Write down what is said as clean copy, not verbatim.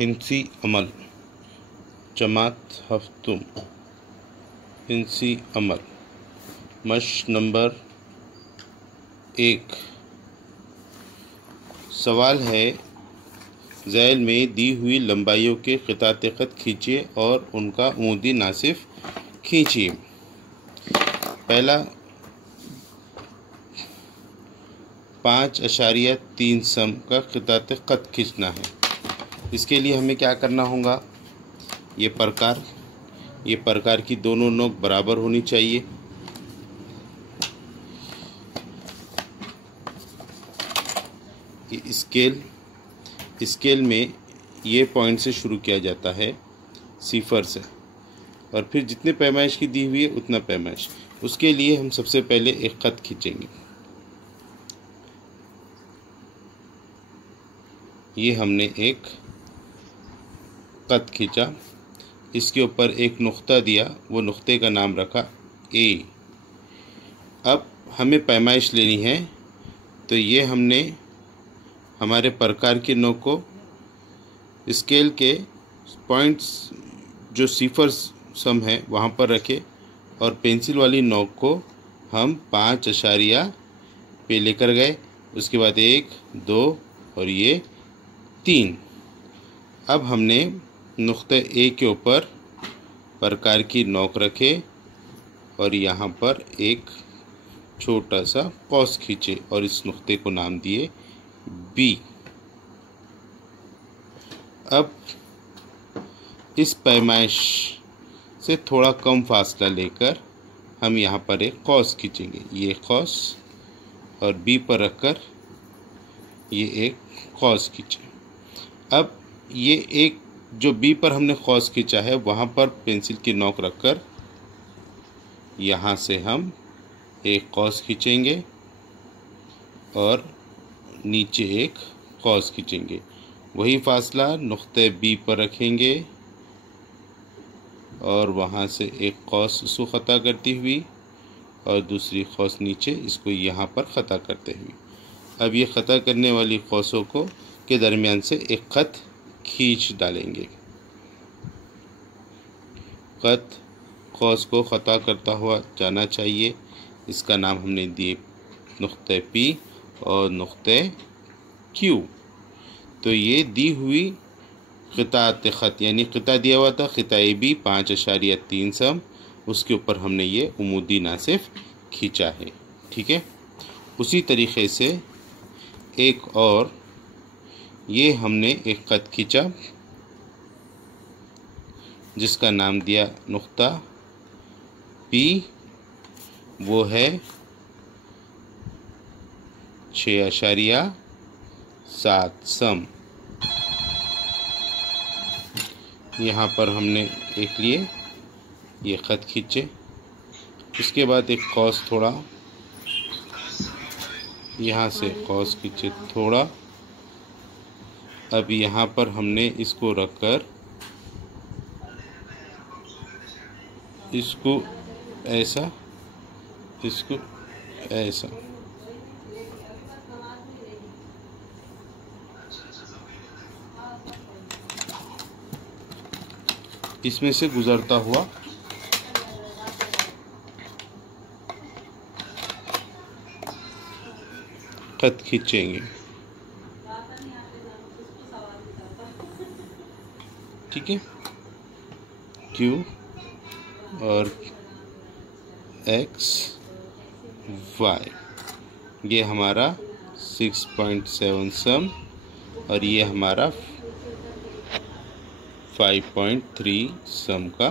हिंसी अमल जमात हफ्तुम हिंसी अमल मश्क number 1। सवाल है, ज़ैल में दी हुई लंबाइयों के क़ितात ख़त खींचिए और उनका उमूदी नासिफ खींचिए। पहला 5.3 सम का क़ितात ख़त खींचना है। इसके लिए हमें क्या करना होगा, ये प्रकार की दोनों नोक बराबर होनी चाहिए। ये स्केल में ये पॉइंट से शुरू किया जाता है, सिफर से, और फिर जितने पैमाइश की दी हुई है उतना पैमाइश। उसके लिए हम सबसे पहले एक ख़त खींचेंगे। ये हमने एक ख़त खींचा, इसके ऊपर एक नुक्ता दिया, वो नुक्ते का नाम रखा ए। अब हमें पैमाइश लेनी है, तो ये हमने हमारे प्रकार के नोक को स्केल के पॉइंट्स जो सिफर सम है वहाँ पर रखे और पेंसिल वाली नोक को हम 5 अशारिया पे लेकर गए। उसके बाद 1, 2 और ये 3। अब हमने नुक्ते ए के ऊपर प्रकार की नोक रखे और यहाँ पर एक छोटा सा कौस खींचे और इस नुक्ते को नाम दिए बी। अब इस पैमाइश से थोड़ा कम फासला लेकर हम यहाँ पर एक कौस खींचेंगे। ये कौस और बी पर रखकर ये एक कौस खींचे। अब ये एक जो बी पर हमने कौस खींचा है वहाँ पर पेंसिल की नोक रखकर यहाँ से हम एक कौस खींचेंगे और नीचे एक कौस खींचेंगे। वही फासला नुक्ते बी पर रखेंगे और वहाँ से एक कौस इसको ख़ता करती हुई और दूसरी कौस नीचे इसको यहाँ पर ख़ता करते हुए। अब ये ख़ता करने वाली कौसों को के दरमियान से एक ख़त खींच डालेंगे। ख़त कौस को ख़ता करता हुआ जाना चाहिए। इसका नाम हमने दिए नुक्ते पी और नुक्ते क्यू। तो ये दी हुई क़ितात ख़त, यानी क़िता दिया हुआ था क़िता बी 5.3 सम, उसके ऊपर हमने ये उमूदी नासिफ खींचा है। ठीक है, उसी तरीक़े से एक और ये हमने एक ख़त खींचा जिसका नाम दिया नुक्ता पी, वो है 6.7 सम। यहाँ पर हमने एक लिए ये ख़त खींचे। उसके बाद एक कौस थोड़ा यहाँ से कौस खींचे थोड़ा। अब यहाँ पर हमने इसको रखकर इसको ऐसा, इसको ऐसा, इसमें से गुजरता हुआ ख़त खींचेंगे। ठीक है, क्यू और एक्स वाई, ये हमारा 6.7 सम और ये हमारा 5.3 सम का